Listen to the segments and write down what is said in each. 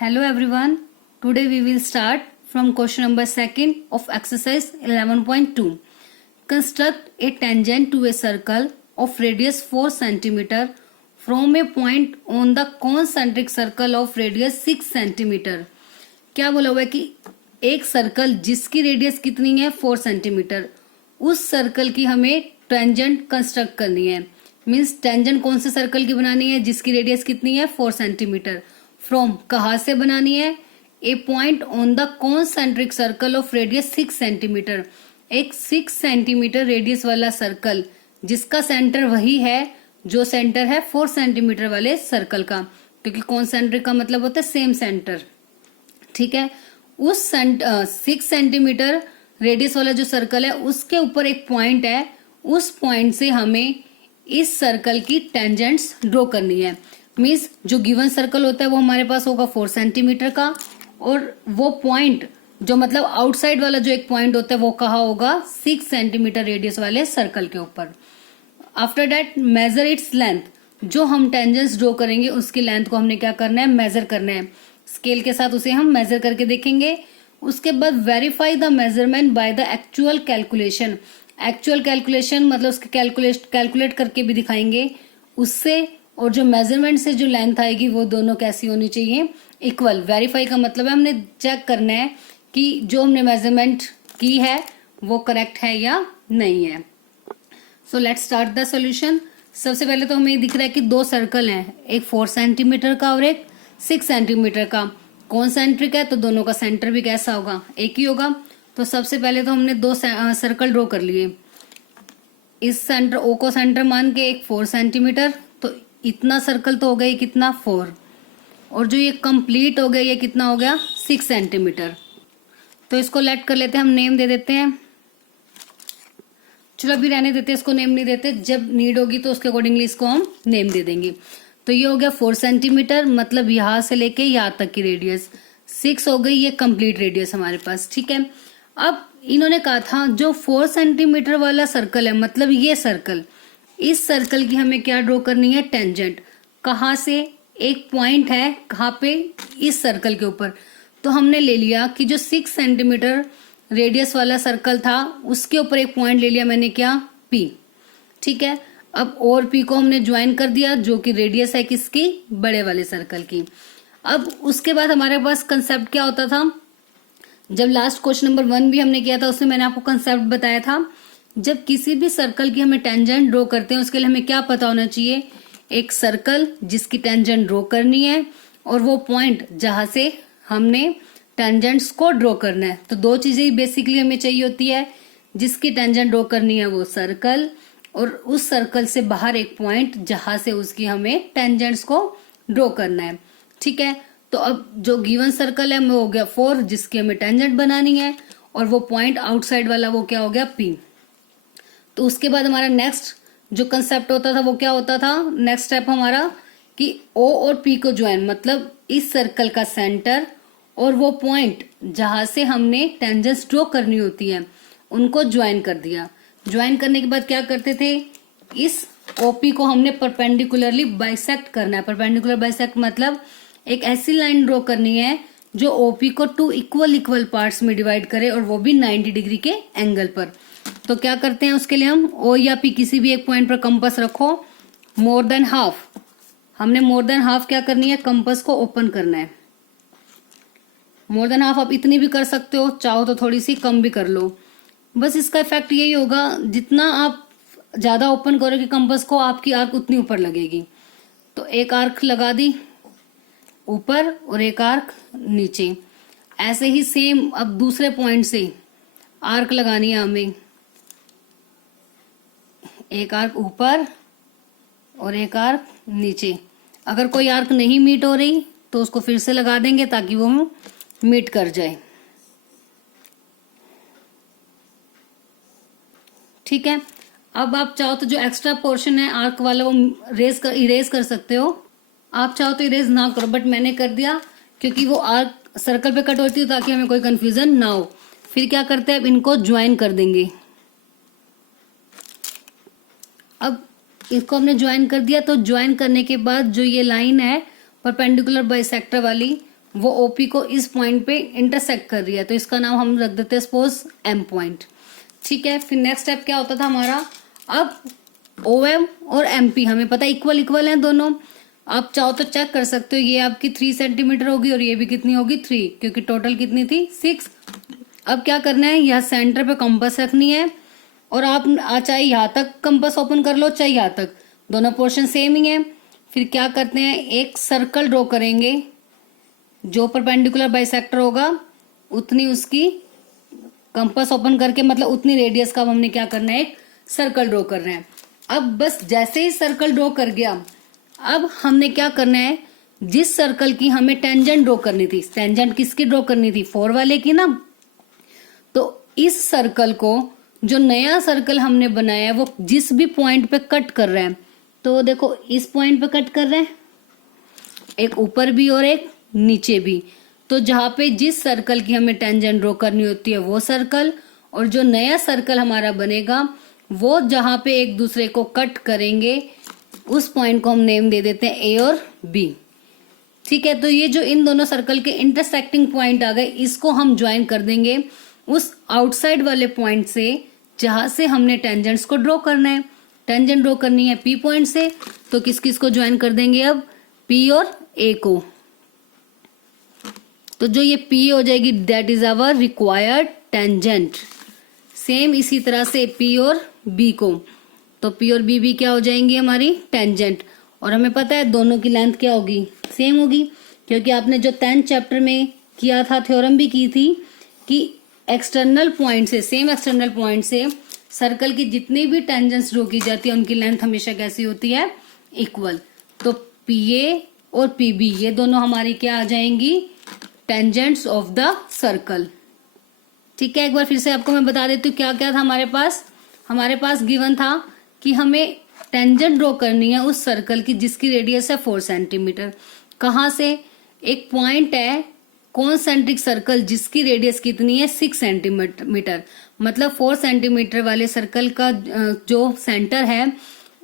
Hello everyone. Today we will start from question number 2 of exercise 11.2. Construct a tangent to a circle of radius 4 cm from a point on the concentric circle of radius 6 cm. क्या बोला हुआ है कि एक circle जिसकी radius कितनी है 4 centimetre, उस सर्कल की हमें टेंजेंट कंस्ट्रक्ट करनी है. मीन्स टेंजेंट कौन से सर्कल की बनानी है जिसकी रेडियस कितनी है 4 सेंटीमीटर. फ्रॉम कहाँ से बनानी है? A point on the concentric circle of radius 6 centimetre. एक 6 सेंटीमीटर रेडियस वाला सर्कल जिसका सेंटर वही है जो सेंटर है 4 सेंटीमीटर वाले सर्कल का, क्योंकि कॉन्सेंट्रिक का मतलब होता है सेम सेंटर. ठीक है, उस 6 सेंटीमीटर रेडियस वाला जो सर्कल है उसके ऊपर एक पॉइंट है. उस पॉइंट से हमें इस सर्कल की टेंजेंट्स ड्रॉ करनी है. मीन्स जो गिवन सर्कल होता है वो हमारे पास होगा 4 सेंटीमीटर का, और वो पॉइंट जो मतलब आउटसाइड वाला जो एक पॉइंट होता है वो कहाँ होगा 6 सेंटीमीटर रेडियस वाले सर्कल के ऊपर. After that measure its length. जो हम टेंजेंट्स ड्रॉ करेंगे उसकी लेंथ को हमने क्या करना है, मेजर करना है. स्केल के साथ उसे हम मेजर करके देखेंगे. उसके बाद verify the measurement by the actual calculation. Actual calculation मतलब उसके कैलकुलेट करके भी दिखाएंगे उससे, और जो मेजरमेंट से जो लेंथ आएगी वो दोनों कैसी होनी चाहिए, इक्वल. वेरीफाई का मतलब है हमने चेक करना है कि जो हमने मेजरमेंट की है वो करेक्ट है या नहीं है. So let's start the solution. सबसे पहले तो हमें दिख रहा है कि दो सर्कल हैं, एक 4 सेंटीमीटर का और एक 6 सेंटीमीटर का. कॉन्सेंट्रिक है तो दोनों का सेंटर भी कैसा होगा, एक ही होगा. तो सबसे पहले तो हमने दो सर्कल ड्रॉ कर लिए. इस सेंटर ओ को सेंटर मान के एक 4 सेंटीमीटर, तो इतना सर्कल तो हो गया कितना 4, और जो ये कंप्लीट हो गया ये कितना हो गया 6 सेंटीमीटर. तो इसको लेट कर लेते हैं, हम नेम दे देते हैं. चलो अभी रहने देते हैं, इसको नेम नहीं देते, जब नीड होगी तो उसके अकॉर्डिंगली इसको हम नेम दे देंगे. तो ये हो गया 4 सेंटीमीटर, मतलब यहां से लेके यहां तक की रेडियस 6 हो गई, ये कंप्लीट रेडियस हमारे पास. ठीक है, अब इन्होंने कहा था जो 4 सेंटीमीटर वाला सर्कल है, मतलब ये सर्कल, इस सर्कल की हमें क्या ड्रॉ करनी है, टेंजेंट. कहाँ से? एक पॉइंट है कहाँ पे, इस सर्कल के ऊपर. तो हमने ले लिया कि जो 6 सेंटीमीटर रेडियस वाला सर्कल था उसके ऊपर एक पॉइंट ले लिया मैंने, क्या, P. ठीक है, अब और P को हमने ज्वाइन कर दिया जो कि रेडियस है किसकी, बड़े वाले सर्कल की. अब उसके बाद हमारे पास कंसेप्ट क्या होता था, जब लास्ट क्वेश्चन नंबर 1 भी हमने किया था उसमें मैंने आपको कंसेप्ट बताया था. जब किसी भी सर्कल की हमें टेंजेंट ड्रॉ करते हैं उसके लिए हमें क्या पता होना चाहिए, एक सर्कल जिसकी टेंजेंट ड्रॉ करनी है और वो पॉइंट जहां से हमने टेंजेंट्स को ड्रॉ करना है. तो दो चीजें बेसिकली हमें चाहिए होती है, जिसकी टेंजेंट ड्रॉ करनी है वो सर्कल, और उस सर्कल से बाहर एक पॉइंट जहां से उसकी हमें टेंजेंट्स को ड्रॉ करना है. ठीक है, तो अब जो गिवन सर्कल है वो हो गया 4 जिसकी हमें टेंजेंट बनानी है, और वो पॉइंट आउटसाइड वाला वो क्या हो गया P. तो उसके बाद हमारा नेक्स्ट जो कंसेप्ट होता था वो क्या होता था, नेक्स्ट स्टेप हमारा कि O और P को ज्वाइन, मतलब इस सर्कल का सेंटर और वो पॉइंट जहां से हमने टेंजेंट्स ड्रॉ करनी होती है उनको ज्वाइन कर दिया. ज्वाइन करने के बाद क्या करते थे, इस OP को हमने परपेंडिकुलरली बाइसेक्ट करना है. परपेंडिकुलर बाइसेक्ट मतलब एक ऐसी लाइन ड्रॉ करनी है जो OP को 2 इक्वल पार्ट्स में डिवाइड करे, और वो भी 90 डिग्री के एंगल पर. तो क्या करते हैं उसके लिए, हम O या P किसी भी एक पॉइंट पर कंपास रखो, मोर देन हाफ. हमने मोर देन हाफ क्या करनी है, कंपास को ओपन करना है. मोर देन हाफ आप इतनी भी कर सकते हो, चाहो तो थोड़ी सी कम भी कर लो. बस इसका इफेक्ट यही होगा, जितना आप ज्यादा ओपन करोगे कंपास को आपकी आर्क उतनी ऊपर लगेगी. तो एक आर्क लगा दी ऊपर और एक आर्क नीचे. ऐसे ही सेम अब दूसरे पॉइंट से आर्क लगानी है हमें, एक आर्क ऊपर और एक आर्क नीचे. अगर कोई आर्क नहीं मीट हो रही तो उसको फिर से लगा देंगे ताकि वो मीट कर जाए. ठीक है, अब आप चाहो तो जो एक्स्ट्रा पोर्शन है आर्क वाला वो इरेज कर सकते हो. आप चाहो तो इरेज ना करो, बट मैंने कर दिया क्योंकि वो आर्क सर्कल पे कट होती है ताकि हमें कोई कंफ्यूजन ना हो. फिर क्या करते हैं, अब इनको ज्वाइन कर देंगे. अब इसको हमने ज्वाइन कर दिया, तो ज्वाइन करने के बाद जो ये लाइन है परपेंडिकुलर बाइसेक्टर वाली, वो ओपी को इस पॉइंट पे इंटरसेक्ट कर रही है, तो इसका नाम हम रख देते हैं सपोज एम पॉइंट। ठीक है, फिर नेक्स्ट स्टेप क्या होता था हमारा, अब ओएम और एमपी हमें पता इक्वल इक्वल हैं दोनों। आप चाहो तो चेक कर सकते हो, ये आपकी 3 सेंटीमीटर होगी और ये भी कितनी होगी 3, क्योंकि टोटल कितनी थी 6। अब क्या करना है, यह सेंटर पे कंपास रखनी है और आप चाहे यहाँ तक कंपास ओपन कर लो चाहे यहाँ तक, दोनों पोर्शन सेम ही है। फिर क्या करते हैं, एक सर्कल ड्रॉ करेंगे, जो परपेंडिकुलर बाइसेक्टर होगा उतनी उसकी कंपास ओपन करके, मतलब उतनी रेडियस का हमने क्या करना है, एक सर्कल ड्रॉ करना है। अब बस जैसे ही सर्कल ड्रॉ कर गया, अब हमने क्या करना है, जिस सर्कल की हमें टेंजेंट ड्रॉ करनी थी, टेंजेंट किसकी ड्रॉ करनी थी, 4 वाले की ना, तो इस सर्कल को, जो नया सर्कल हमने बनाया है, वो जिस भी पॉइंट पे कट कर रहा है, तो देखो इस पॉइंट पे कट कर रहे हैं, एक ऊपर भी और एक नीचे भी, तो जहां पे जिस सर्कल की हमें टेंजेंट ड्रॉ करनी होती है वो सर्कल, और जो नया सर्कल हमारा बनेगा वो जहां पे एक दूसरे को कट करेंगे, उस पॉइंट को हम नेम दे देते हैं ए और बी। ठीक है, तो ये जो इन दोनों सर्कल के इंटरसेक्टिंग पॉइंट आ गए, इसको हम ज्वाइन कर देंगे उस आउटसाइड वाले पॉइंट से जहां से हमने टेंजेंट्स को ड्रॉ करना है। टेंजेंट ड्रॉ करनी है पी पॉइंट से, तो किस किस को ज्वाइन कर देंगे, अब पी और ए को। तो जो ये पी हो जाएगी that is our required tangent. Same इसी तरह से पी और बी को, तो पी और बी भी क्या हो जाएंगी हमारी टेंजेंट। और हमें पता है दोनों की लेंथ क्या होगी, सेम होगी, क्योंकि आपने जो 10th चैप्टर में किया था, थ्योरम भी की थी कि एक्सटर्नल पॉइंट से, सेम एक्सटर्नल पॉइंट से सर्कल की जितनी भी टेंजेंट्स ड्रॉ की जाती है उनकी लेंथ हमेशा कैसी होती है, इक्वल। तो पी ए और पी बी ये दोनों हमारी क्या आ जाएंगी, टेंजेंट्स ऑफ द सर्कल। ठीक है, एक बार फिर से आपको मैं बता देती हूँ क्या क्या था हमारे पास गिवन था कि हमें टेंजेंट ड्रॉ करनी है उस सर्कल की जिसकी रेडियस है 4 सेंटीमीटर। कहाँ से, एक पॉइंट है कॉन्सेंट्रिक सर्कल जिसकी रेडियस कितनी है 6 सेंटीमीटर, मतलब 4 सेंटीमीटर वाले सर्कल का जो सेंटर है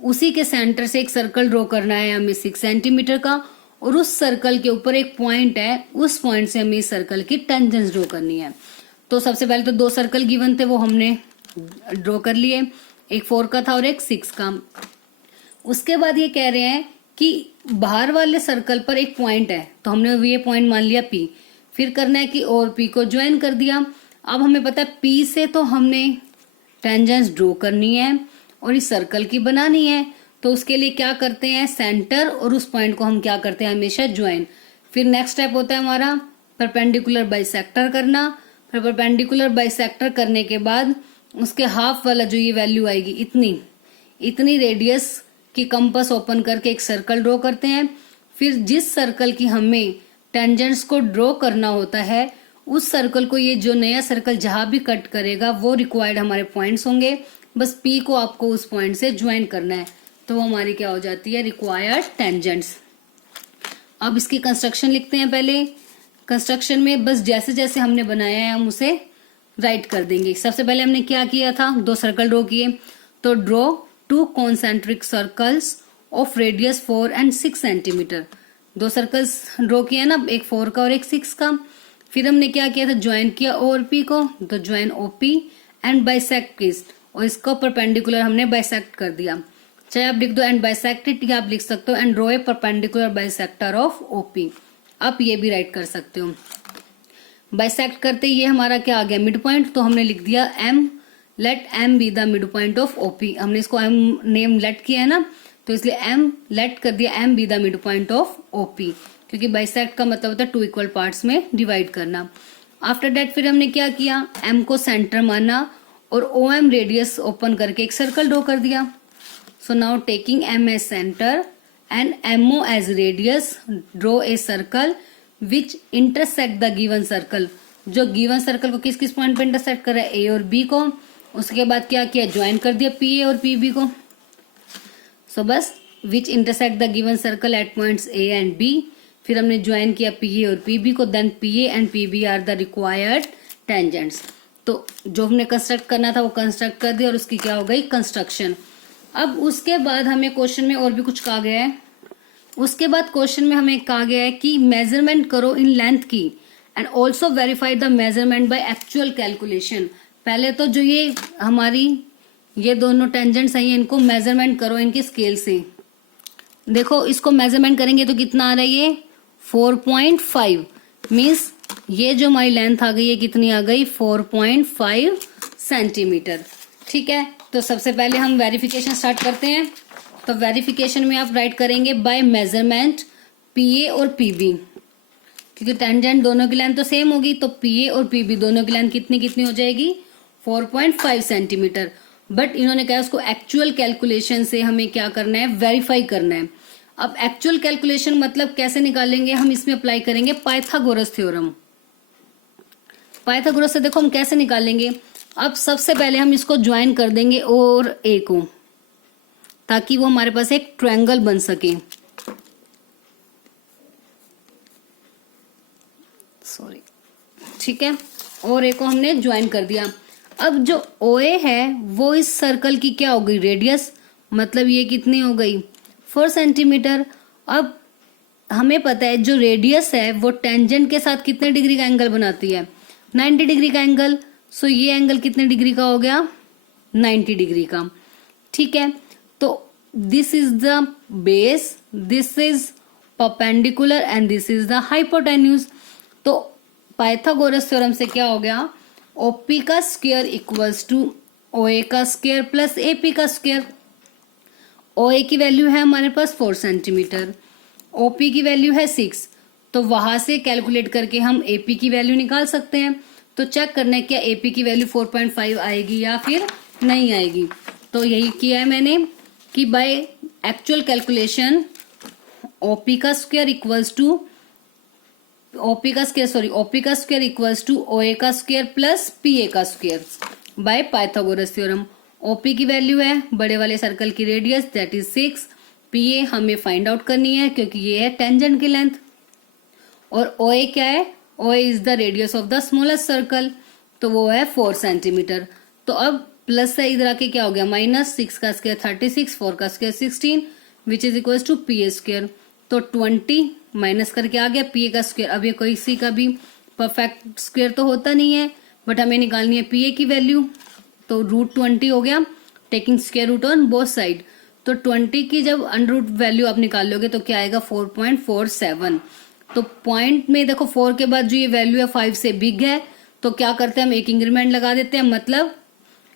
उसी के सेंटर से एक सर्कल ड्रॉ करना है हमें 6 सेंटीमीटर का, और उस सर्कल के ऊपर एक पॉइंट है, उस पॉइंट से हमें इस सर्कल की टेंजेंट्स ड्रॉ करनी है। तो सबसे पहले तो 2 सर्कल गिवन थे वो हमने ड्रॉ कर लिए, एक 4 का था और एक 6 का। उसके बाद ये कह रहे हैं कि बाहर वाले सर्कल पर एक पॉइंट है, तो हमने ये पॉइंट मान लिया P। फिर करना है कि और P को ज्वाइन कर दिया। अब हमें पता है P से तो हमने टेंजेंट्स ड्रॉ करनी है और इस सर्कल की बनानी है, तो उसके लिए क्या करते हैं, सेंटर और उस पॉइंट को हम क्या करते हैं हमेशा ज्वाइन। फिर नेक्स्ट स्टेप होता है हमारा परपेंडिकुलर बाइसेक्टर करना। फिर परपेंडिकुलर बाइसेक्टर करने के बाद उसके हाफ वाला जो ये वैल्यू आएगी, इतनी रेडियस की कंपास ओपन करके एक सर्कल ड्रॉ करते हैं। फिर जिस सर्कल की हमें टेंजेंट्स को ड्रॉ करना होता है उस सर्कल को, ये जो नया सर्कल जहां भी कट करेगा वो रिक्वायर्ड हमारे पॉइंट्स होंगे, बस P को आपको उस पॉइंट से ज्वाइन करना है, तो वो हमारी क्या हो जाती है, रिक्वायर्ड टेंजेंट्स। अब इसकी कंस्ट्रक्शन लिखते हैं। पहले कंस्ट्रक्शन में बस जैसे जैसे हमने बनाया है हम उसे राइट कर देंगे। सबसे पहले हमने क्या किया था, 2 सर्कल ड्रॉ किए, तो draw 2 concentric circles of radius 4 and 6 centimetre. 2 circles draw किया ना, एक 4 का और एक 6 का। फिर हमने क्या किया था, ज्वाइन किया ओ और पी को, तो join OP and bisect KIST, और इसको परपेंडिकुलर हमने बाइसेक्ट कर दिया। चाहे आप लिख दो एंड बाइसेक्टेड, या आप लिख सकते हो and draw a perpendicular bisector of OP. आप ये भी राइट कर सकते हो। बाइसेक्ट करते ये हमारा क्या आ गया, मिड पॉइंट, तो हमने लिख दिया M, let M be the mid point of OP. हमने इसको एम नेम लेट किया है ना, तो इसलिए एम लेट कर दिया, M be the mid point of OP, क्योंकि बाइसेक्ट का मतलब होता है 2 इक्वल पार्ट्स में डिवाइड करना। आफ्टर दैट फिर हमने क्या किया, एम को सेंटर माना और ओ एम रेडियस ओपन करके एक सर्कल ड्रॉ कर दिया। So now taking M as centre and MO as radius, draw a circle which intersect the given circle। जो गिवन सर्कल को किस किस पॉइंट पे इंटरसेक्ट कर रहा है, A और B को। उसके बाद क्या किया, ज्वाइन कर दिया PA और PB को। सो बस which intersect the given circle at points A and B। फिर हमने ज्वाइन किया PA और PB को, then PA and PB are the required tangents। तो जो हमने कंस्ट्रक्ट करना था वो कंस्ट्रक्ट कर दिया और उसकी क्या हो गई, कंस्ट्रक्शन। अब उसके बाद हमें क्वेश्चन में और भी कुछ कहा गया है, उसके बाद क्वेश्चन में हमें कहा गया है कि मेजरमेंट करो इन लेंथ की and also verify the measurement by actual calculation. पहले तो जो ये हमारी ये दोनों टेंजेंट्स हैं इनको मेजरमेंट करो इनके स्केल से। देखो इसको मेजरमेंट करेंगे तो कितना आ रहा है ये 4.5 मीन्स ये जो हमारी लेंथ आ गई है कितनी आ गई 4.5 सेंटीमीटर। ठीक है, तो सबसे पहले हम वेरिफिकेशन स्टार्ट करते हैं। तो वेरिफिकेशन में आप राइट करेंगे बाय मेजरमेंट पीए और पीबी, क्योंकि टेंजेंट दोनों की लेंथ तो सेम होगी, तो पीए और पीबी दोनों की लेंथ कितनी कितनी हो जाएगी 4.5 सेंटीमीटर। बट इन्होंने कहा उसको एक्चुअल कैलकुलेशन से हमें क्या करना है, वेरीफाई करना है। अब एक्चुअल कैलकुलेशन मतलब कैसे निकालेंगे, हम इसमें अप्लाई करेंगे पाइथागोरस थ्योरम। पाइथागोरस से देखो हम कैसे निकालेंगे। अब सबसे पहले हम इसको ज्वाइन कर देंगे और ए को, ताकि वो हमारे पास एक ट्रायंगल बन सके। सॉरी, ठीक है, और ए को हमने ज्वाइन कर दिया। अब जो OA है वो इस सर्कल की क्या हो गई, रेडियस, मतलब ये कितनी हो गई 4 सेंटीमीटर। अब हमें पता है जो रेडियस है वो टेंजेंट के साथ कितने डिग्री का एंगल बनाती है, 90 डिग्री का एंगल। सो ये एंगल कितने डिग्री का हो गया 90 डिग्री का। ठीक है, तो this is the base, this is perpendicular and this is the hypotenuse. तो पाइथागोरस थ्योरम से क्या हो गया, OP का स्क्वायर इक्वल्स टू OA का स्क्वायर प्लस AP का स्क्वायर। OA की वैल्यू है हमारे पास 4 सेंटीमीटर, OP की वैल्यू है 6, तो वहां से कैलकुलेट करके हम AP की वैल्यू निकाल सकते हैं। तो चेक करना है क्या AP की वैल्यू 4.5 आएगी या फिर नहीं आएगी। तो यही किया है मैंने कि बाय एक्चुअल कैलकुलेशन OP का स्क्वायर इक्वल्स टू OP का स्क्वायर इक्वल्स टू OA का स्क्वायर प्लस PA का square by Pythagoras theorem. OP की वैल्यू है बड़े वाले सर्कल की रेडियस दैट इज 6, PA हमें फाइंड आउट करनी है क्योंकि ये है टेंजेंट की लेंथ, और OA क्या है, OA is the radius of the smallest circle, तो वो है 4 सेंटीमीटर। तो अब प्लस से इधर आके क्या हो गया माइनस, 6 का स्क्वायर 36, 4 का square 16 which is equal to PA square. तो 20 माइनस करके आ गया PA का स्क्वायर। अब ये कोई सी का भी परफेक्ट स्क्वायर तो होता नहीं है, बट हमें निकालनी है PA की वैल्यू, तो √20 हो गया, taking square root on both side. तो 20 की जब अंडर रूट वैल्यू आप निकाल लोगे तो क्या आएगा 4.47। तो पॉइंट में देखो 4 के बाद जो ये वैल्यू है 5 से बिग है, तो क्या करते हैं हम एक इंक्रीमेंट लगा देते हैं, मतलब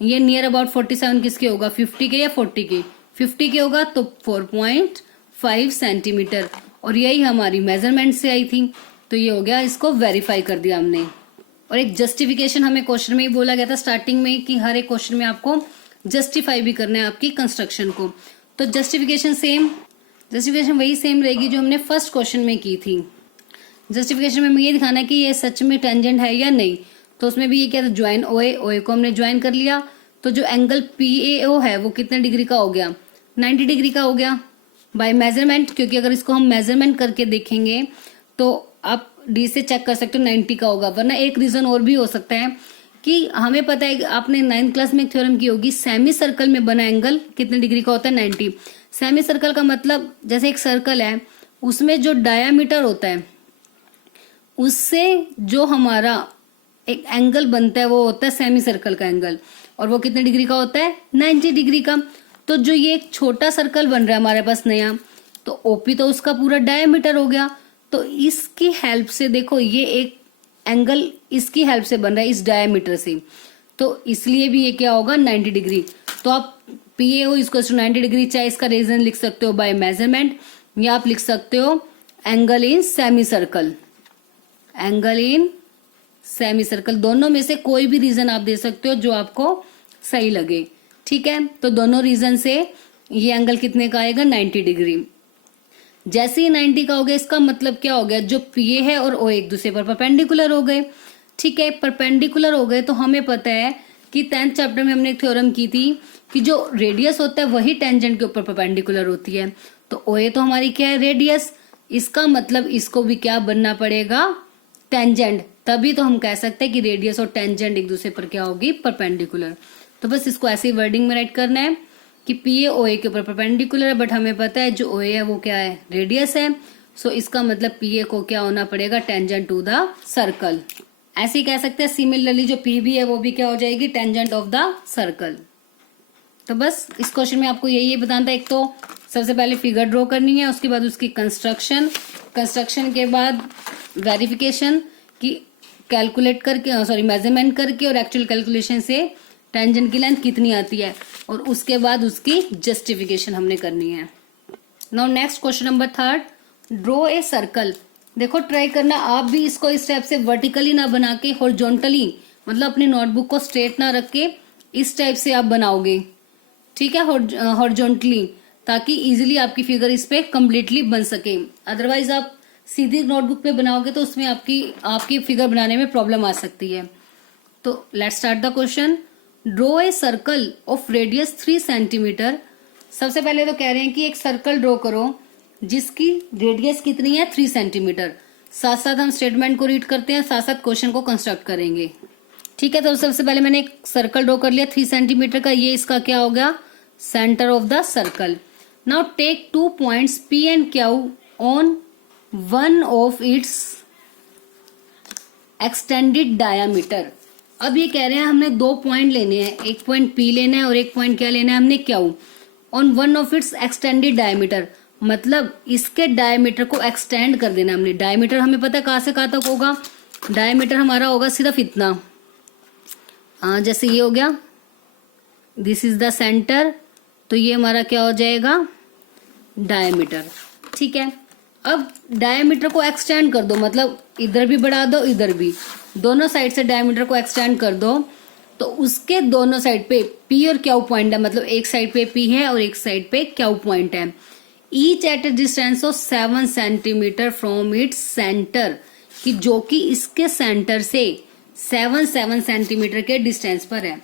ये नियर अबाउट 47 किसके होगा 50 के या 40 के, 50 के होगा तो 4.5 सेंटीमीटर, और यही हमारी मेजरमेंट से आई थी। तो ये हो गया, इसको वेरीफाई कर दिया हमने। और एक जस्टिफिकेशन हमें क्वेश्चन में ही बोला गया था स्टार्टिंग में कि हर एक क्वेश्चन में आपको जस्टिफाई भी करना है आपकी कंस्ट्रक्शन को। तो जस्टिफिकेशन वही सेम रहेगी जो हमने फर्स्ट क्वेश्चन में की थी। जस्टिफिकेशन में हमें ये दिखाना है कि ये सच में टेंजेंट है या नहीं। तो उसमें भी ये क्या था, ज्वाइन OA को हमने ज्वाइन कर लिया, तो जो एंगल PAO है वो कितने डिग्री का हो गया 90 डिग्री का हो गया बाय मेजरमेंट, क्योंकि अगर इसको हम मेजरमेंट करके देखेंगे तो आप D से चेक कर सकते हो 90 का होगा। वरना एक रीजन और भी हो सकता है कि हमें पता है, आपने 9th क्लास में एक थ्योरम की होगी, सेमी सर्कल में बना एंगल कितने डिग्री का होता है 90। सेमी सर्कल का मतलब जैसे एक सर्कल है उसमें जो डायामीटर होता है उससे जो हमारा एक एंगल बनता है वो होता है सेमी सर्कल का एंगल, और वो कितने डिग्री का होता है 90 डिग्री का। तो जो ये एक छोटा सर्कल बन रहा है हमारे पास नया, तो OP तो उसका पूरा डायामीटर हो गया, तो इसकी हेल्प से देखो ये एक एंगल इसकी हेल्प से बन रहा है इस डायामीटर से, तो इसलिए भी ये क्या होगा 90 डिग्री। तो आप PAO इसको 90 डिग्री, चाहे इसका रीजन लिख सकते हो बाय मेजरमेंट, या आप लिख सकते हो angle in semi circle, angle in semi circle, दोनों में से कोई भी रीजन आप दे सकते हो जो आपको सही लगे। ठीक है, तो दोनों रीजन से ये एंगल कितने का आएगा 90 डिग्री। जैसे ही 90 का हो गया इसका मतलब क्या हो गया, जो PA है और OA एक दूसरे पर परपेंडिकुलर हो गए। ठीक है, परपेंडिकुलर हो गए तो हमें पता है कि 10th चैप्टर में हमने एक थ्योरम की थी कि जो रेडियस होता है वही टेंजेंट के ऊपर परपेंडिकुलर होती है। तो OA तो हमारी क्या है रेडियस, इसका मतलब इसको भी क्या बनना पड़ेगा टेंजेंट, तभी तो हम कह सकते हैं कि रेडियस और टेंजेंट एक दूसरे पर क्या होगी परपेंडिकुलर। तो बस इसको ऐसे ही वर्डिंग में राइट करना है कि पी ए ओ ए के ऊपर परपेंडिकुलर है, बट हमें पता है जो ओ ए है वो क्या है, रेडियस है। सो इसका मतलब पी ए को क्या होना पड़ेगा, टेंजेंट टू द सर्कल। ऐसे ही कह सकते हैं सिमिलरली जो पी बी है वो भी क्या हो जाएगी, टेंजेंट ऑफ द सर्कल। तो बस इस क्वेश्चन में आपको यही बताना था, एक तो सबसे पहले फिगर ड्रॉ करनी है, उसके बाद उसकी कंस्ट्रक्शन, कंस्ट्रक्शन के बाद वेरिफिकेशन की कैलकुलेट करके, सॉरी मेजरमेंट करके और एक्चुअल कैलकुलेशन से टेंजेंट की लेंथ कितनी आती है, और उसके बाद उसकी जस्टिफिकेशन हमने करनी है। Now next question number 3, draw a circle. देखो ट्राई करना आप भी इसको इस टाइप से वर्टिकली ना बना के हॉरिजॉन्टली, मतलब अपनी नोटबुक को स्ट्रेट ना रख के इस टाइप से आप बनाओगे, ठीक है, हॉरिजॉन्टली, ताकि इजीली आपकी फिगर इस पे कंप्लीटली बन सके। अदरवाइज आप सीधी नोटबुक पे बनाओगे तो उसमें आपकी फिगर बनाने में प्रॉब्लम आ सकती है। तो let's start the question. Draw a circle of radius 3 centimetre. सबसे पहले तो कह रहे हैं कि एक सर्कल ड्रॉ करो जिसकी रेडियस कितनी है, 3 सेंटीमीटर। साथ साथ हम स्टेटमेंट को रीड करते हैं, साथ साथ क्वेश्चन को कंस्ट्रक्ट करेंगे, ठीक है। तो सबसे पहले मैंने एक सर्कल ड्रॉ कर लिया 3 सेंटीमीटर का, ये इसका क्या हो गया, centre of the circle. Now take 2 points P and Q on one of its extended diameter. अब ये कह रहे हैं हमने 2 पॉइंट लेने हैं, एक पॉइंट P लेना है और एक पॉइंट क्या लेना है हमने, Q, on one of its extended diameter, मतलब इसके डायमीटर को एक्सटेंड कर देना हमने। डायमीटर हमें पता है कहाँ से कहाँ तक होगा, डायमीटर हमारा होगा सिर्फ इतना, जैसे ये हो गया, दिस इज द सेंटर, तो ये हमारा क्या हो जाएगा, डायमीटर, ठीक है। अब डायमीटर को एक्सटेंड कर दो, मतलब इधर भी बढ़ा दो इधर भी, दोनों साइड से डायमीटर को एक्सटेंड कर दो, तो उसके दोनों साइड पे P और Q पॉइंट है, मतलब एक साइड पे P है और एक साइड पे Q पॉइंट है। Each eight A distance of 7 centimetre from its centre, कि जो कि इसके सेंटर से 7 सेंटीमीटर के डिस्टेंस पर है।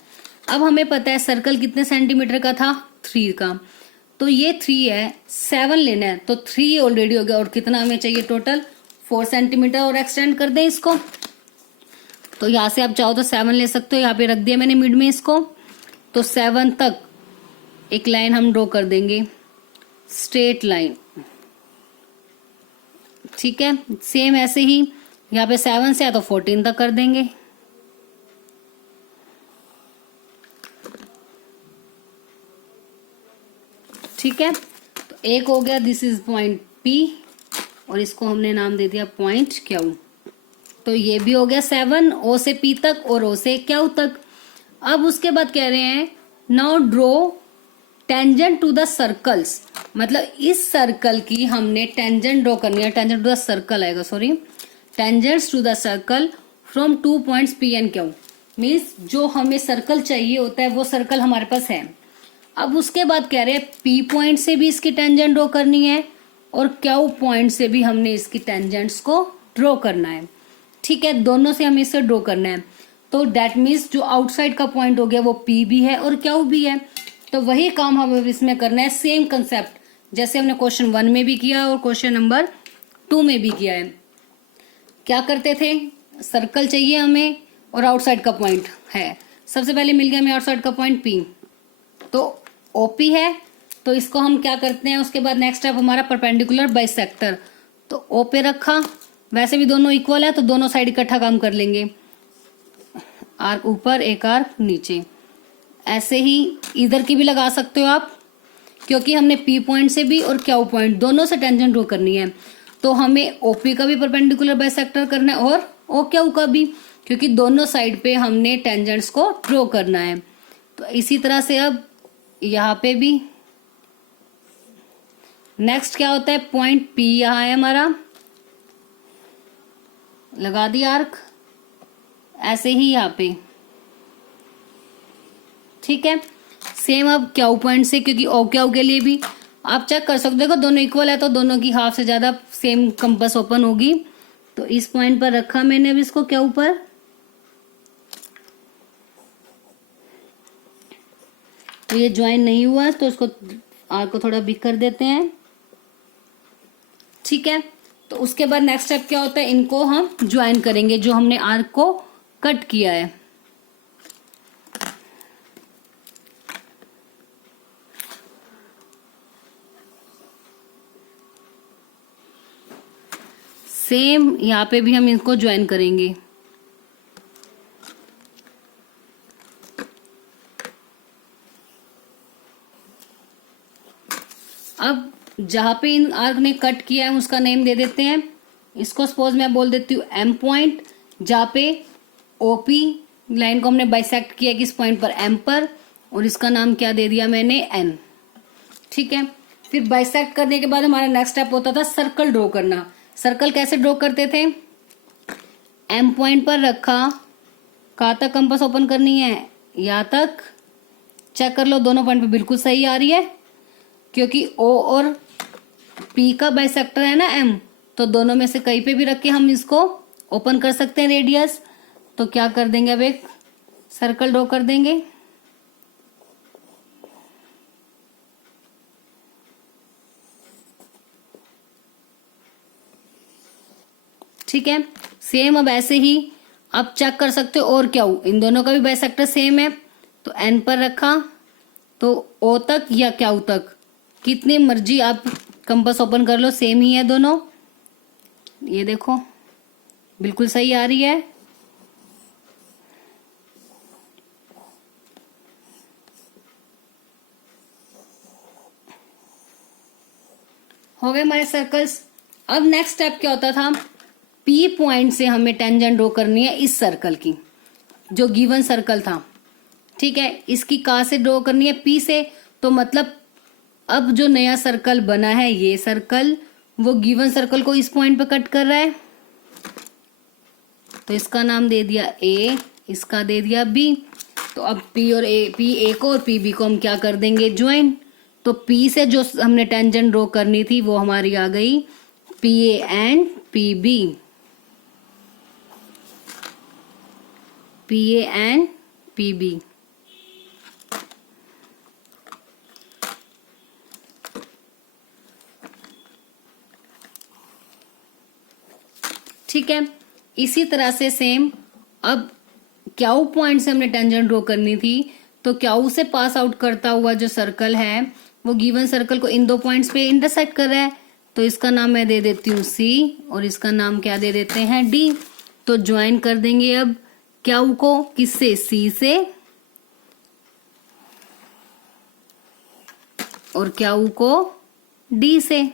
अब हमें पता है सर्कल कितने सेंटीमीटर का था, 3 का, तो ये 3 है, 7 लेना है, तो 3 ऑलरेडी हो गया, और कितना हमें चाहिए टोटल, 4 सेंटीमीटर और एक्सटेंड कर दें इसको। तो यहाँ से आप चाहो तो 7 ले सकते हो, यहाँ पे रख दिया मैंने मिड में इसको। तो 7 तक एक लाइन हम ड्रॉ कर देंगे, स्ट्रेट लाइन, ठीक है। सेम ऐसे ही यहाँ पे 7 से है तो 14 तक कर देंगे, ठीक है। तो एक हो गया, दिस इज पॉइंट P और इसको हमने नाम दे दिया पॉइंट Q। तो ये भी हो गया 7, O से P तक और O से Q तक। अब उसके बाद कह रहे हैं now draw tangent to the circles, मतलब इस सर्कल की हमने टेंजेंट ड्रॉ करनी है, टेंजेंट टू द सर्कल आएगा, sorry, tangents to the circle from 2 points P and Q। Means जो हमें सर्कल चाहिए होता है वो सर्कल हमारे पास है। अब उसके बाद कह रहे हैं P पॉइंट से भी इसकी टेंजेंट ड्रॉ करनी है और Q पॉइंट से भी हमने इसकी टेंजेंट्स को ड्रॉ करना है, ठीक है, दोनों से हमें इसे ड्रॉ करना है। तो दैट मीन्स जो आउटसाइड का पॉइंट हो गया वो P भी है और Q भी है, तो वही काम हमें इसमें करना है, सेम कंसेप्ट जैसे हमने क्वेश्चन 1 में भी किया और क्वेश्चन नंबर 2 में भी किया है। क्या करते थे, सर्कल चाहिए हमें और आउटसाइड का पॉइंट है, सबसे पहले मिल गया हमें आउटसाइड का पॉइंट P, तो OP है, तो इसको हम क्या करते हैं, उसके बाद नेक्स्ट स्टेप हमारा परपेंडिकुलर बाइसेक्टर, तो O पे रखा, वैसे भी दोनों इक्वल है तो दोनों साइड इकट्ठा काम कर लेंगे, आर्क ऊपर एक आर्क नीचे। ऐसे ही इधर की भी लगा सकते हो आप, क्योंकि हमने P पॉइंट से भी और Q पॉइंट दोनों से टेंजेंट ड्रॉ करनी है, तो हमें OP का भी परपेंडिकुलर बाइसेक्टर करना है और OQ का भी, क्योंकि दोनों साइड पे हमने टेंजेंट्स को ड्रॉ करना है। तो इसी तरह से अब यहाँ पे भी नेक्स्ट क्या होता है, पॉइंट P यहाँ है हमारा, लगा दिया आर्क, ऐसे ही यहाँ पे, ठीक है। सेम अब Q पॉइंट से, क्योंकि OQ के लिए भी आप चेक कर सकते हो, देखो दोनों इक्वल है तो दोनों की हाफ से ज्यादा सेम कंपास ओपन होगी। तो इस पॉइंट पर रखा मैंने अब इसको Q पर, तो ये ज्वाइन नहीं हुआ तो इसको आर्क को थोड़ा बिग कर देते हैं, ठीक है। तो उसके बाद नेक्स्ट स्टेप क्या होता है, इनको हम ज्वाइन करेंगे जो हमने आर्क को कट किया है। सेम यहाँ पे भी हम इनको ज्वाइन करेंगे। अब जहां पे इन आर्क ने कट किया है उसका नेम दे देते हैं। इसको सपोज मैं बोल देती हूँ एम पॉइंट, जहाँ पे ओपी लाइन को हमने बाइसेक्ट किया किस पॉइंट पर, एम पर, और इसका नाम क्या दे दिया मैंने, एन। ठीक है, फिर बाइसेक्ट करने के बाद हमारा नेक्स्ट स्टेप होता था सर्कल ड्रॉ करना। सर्कल कैसे ड्रॉ करते थे, एम पॉइंट पर रखा, कहाँ तक कंपास ओपन करनी है, यहाँ तक। चेक कर लो दोनों पॉइंट पे बिल्कुल सही आ रही है, क्योंकि ओ और पी का बाइसेक्टर है ना एम, तो दोनों में से कहीं पे भी रख के हम इसको ओपन कर सकते हैं रेडियस। तो क्या कर देंगे, अब एक सर्कल ड्रॉ कर देंगे। ठीक है, सेम अब ऐसे ही आप चेक कर सकते हो और क्या हो, इन दोनों का भी बाइसेक्टर सेम है। तो एन पर रखा, तो ओ तक या क्या तक, कितनी मर्जी आप कंपास ओपन कर लो, सेम ही है दोनों। ये देखो बिल्कुल सही आ रही है। हो गए हमारे सर्कल्स। अब नेक्स्ट स्टेप क्या होता था, पी पॉइंट से हमें टेंजेंट ड्रॉ करनी है इस सर्कल की, जो गिवन सर्कल था। ठीक है, इसकी कहाँ से ड्रॉ करनी है, पी से। तो मतलब अब जो नया सर्कल बना है, ये सर्कल वो गिवन सर्कल को इस पॉइंट पे कट कर रहा है, तो इसका नाम दे दिया ए, इसका दे दिया बी। तो अब पी और ए, पी ए को और पी बी को हम क्या कर देंगे, ज्वाइन। तो पी से जो हमने टेंजेंट ड्रॉ करनी थी वो हमारी आ गई P A and P B, P A and P B. ठीक है, इसी तरह से सेम अब क्याऊ पॉइंट से हमने टेंजेंट ड्रॉ करनी थी, तो क्याऊ से पास आउट करता हुआ जो सर्कल है वो गिवन सर्कल को इन दो पॉइंट्स पे इंटरसेक्ट कर रहा है। तो इसका नाम मैं दे देती हूँ सी और इसका नाम क्या दे देते हैं, डी। तो ज्वाइन कर देंगे अब क्याऊ को किससे, सी से, और क्याऊ को डी से।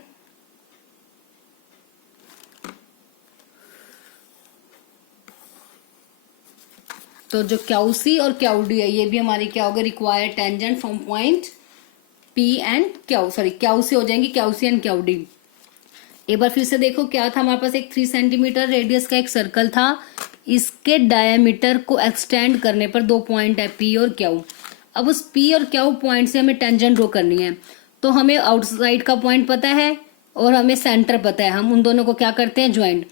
तो जो क्याऊ सी और क्याऊ डी है, ये भी हमारी क्या होगा, required tangent from point P and Q, sorry Q C हो जाएंगी, क्याऊ सी एंड क्याऊ डी। एक बार फिर से देखो क्या था हमारे पास, एक 3 सेंटीमीटर रेडियस का एक सर्कल था, इसके डायमीटर को एक्सटेंड करने पर 2 पॉइंट है पी और क्याऊ। अब उस पी और क्याऊ पॉइंट से हमें टेंजेंट ड्रॉ करनी है। तो हमें आउटसाइड का पॉइंट पता है और हमें सेंटर पता है, हम उन दोनों को क्या करते हैं, ज्वाइंट।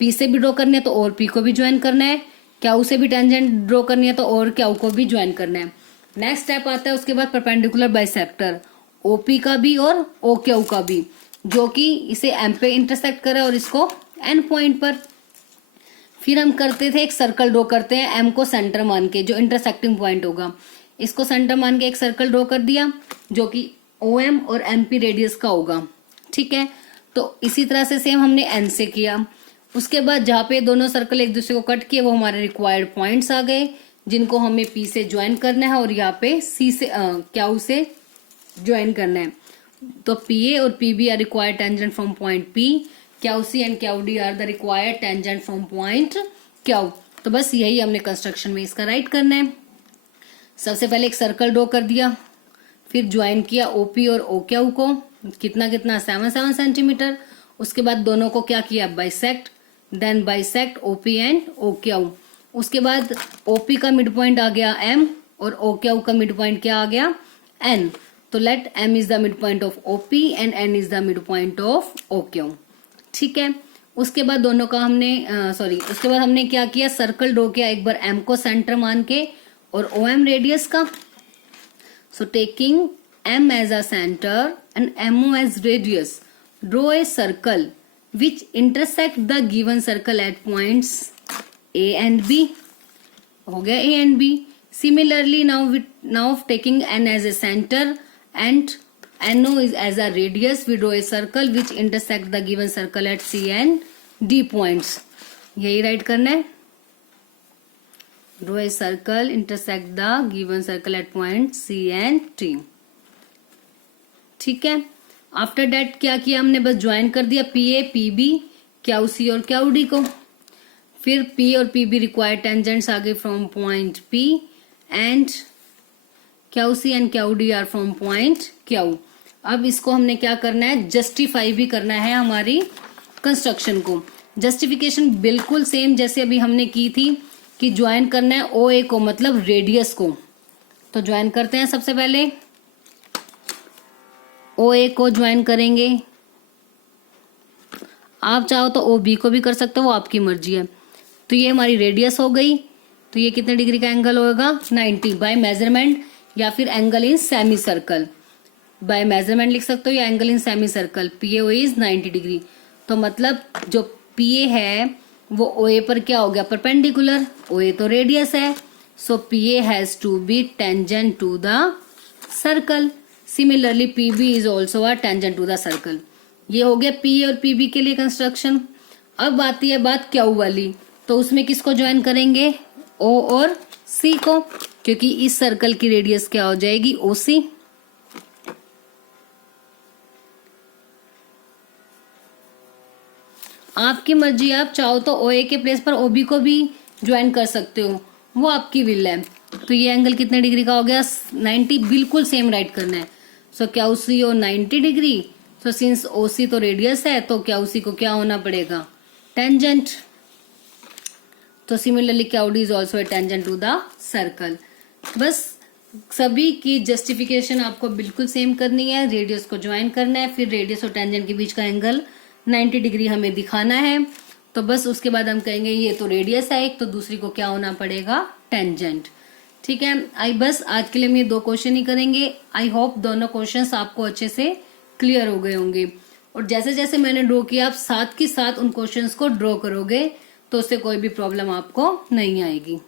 पी से भी ड्रॉ करना है तो और पी को भी ज्वाइन करना है, क्याऊ से भी टेंजेंट ड्रॉ करनी है तो और क्याऊ को भी ज्वाइन करना है। नेक्स्ट स्टेप आता है उसके बाद परपेंडिकुलर बाइसेक्टर, ओपी का भी और ओ क्याऊ का भी, जो कि इसे एम पे इंटरसेक्ट करे और इसको एन पॉइंट पर। फिर हम करते थे एक सर्कल ड्रॉ करते हैं, एम को सेंटर मान के, जो इंटरसेक्टिंग पॉइंट होगा इसको सेंटर मान के एक सर्कल ड्रॉ कर दिया, जो कि ओ एम और एम पी रेडियस का होगा। ठीक है, तो इसी तरह से सेम हमने एन से किया। उसके बाद जहाँ पे दोनों सर्कल एक दूसरे को कट किए वो हमारे रिक्वायर्ड पॉइंट्स आ गए, जिनको हमें पी से ज्वाइन करना है और यहाँ पे सी से क्याऊ से ज्वाइन करना है। तो पी ए और P B are required tangent from point P, Q C and Q D are the required tangent from point Q. तो बस यही हमने कंस्ट्रक्शन में इसका राइट करना है। सबसे पहले एक सर्कल ड्रॉ कर दिया, फिर ज्वाइन किया ओपी और ओ क्याऊ को, कितना कितना 7 सेंटीमीटर। उसके बाद दोनों को क्या किया, bisect, then bisect OP and O Q. उसके बाद ओपी का मिड पॉइंट आ गया एम और ओ क्याऊ का मिड पॉइंट क्या आ गया, एन। तो let M is the mid point of OP and N is the mid point of O Q. ठीक है, उसके बाद दोनों का हमने उसके बाद हमने क्या किया, सर्कल ड्रॉ किया, एक बार एम को सेंटर मान के और ओ एम रेडियस का। So taking M as a centre and MO as radius, draw a circle which intersect the given circle at points A and B. हो गया A and B. Similarly, now taking N as a center and NO is as a radius, we draw a circle which intersect the given circle at C and D points, यही write करना है। Draw a circle intersect the given circle at point C and T. ठीक है, after that क्या किया हमने, बस join कर दिया P A P B Q C और क्यू डी को। फिर पी और पी बी रिक्वायर्ड टेंजेंट्स आ गए from point P and Q C and Q D are from point Q. अब इसको हमने क्या करना है, जस्टिफाई भी करना है हमारी कंस्ट्रक्शन को। जस्टिफिकेशन बिल्कुल सेम जैसे अभी हमने की थी कि ज्वाइन करना है ओ ए को, मतलब रेडियस को। तो ज्वाइन करते हैं, सबसे पहले ओ ए को ज्वाइन करेंगे। आप चाहो तो ओ बी को भी कर सकते हो, वो आपकी मर्जी है। तो ये हमारी रेडियस हो गई। तो ये कितने डिग्री का एंगल होगा, 90 बाय मेजरमेंट, या फिर angle in semicircle. By measurement लिख सकते हो या angle in semicircle. P A is 90 degree. तो मतलब जो पी ए है वो ओ ए पर क्या हो गया, परपेंडिकुलर। ओ ए तो रेडियस है, so P A has to be tangent to the circle. Similarly P B is also a tangent to the circle. ये हो गया पी और पी बी के लिए कंस्ट्रक्शन। अब आती है बात क्यू वाली, तो उसमें किसको ज्वाइन करेंगे, ओ और सी को, क्योंकि इस सर्कल की रेडियस क्या हो जाएगी, ओ सी। आपकी मर्जी, आप चाहो तो ओ ए के प्लेस पर ओ बी को भी ज्वाइन कर सकते हो, वो आपकी विल है। तो ये एंगल कितने डिग्री का हो गया, 90, बिल्कुल सेम राइट करना है। सो क्यू सी ओ 90 डिग्री। सो सिंस ओ सी तो रेडियस है, तो क्यू सी को क्या होना पड़ेगा, टेंजेंट। तो similarly Q D is also a tangent to the circle. बस सभी की जस्टिफिकेशन आपको बिल्कुल सेम करनी है। रेडियस को ज्वाइन करना है, फिर रेडियस और टेंजेंट के बीच का एंगल 90 डिग्री हमें दिखाना है। तो बस उसके बाद हम कहेंगे ये तो रेडियस है एक, तो दूसरी को क्या होना पड़ेगा, टेंजेंट। ठीक है, बस आज के लिए हम ये 2 क्वेश्चन ही करेंगे। आई होप दोनों क्वेश्चंस आपको अच्छे से क्लियर हो गए होंगे। और जैसे जैसे मैंने ड्रॉ किया, आप साथ के साथ उन क्वेश्चंस को ड्रॉ करोगे, तो उससे कोई भी प्रॉब्लम आपको नहीं आएगी।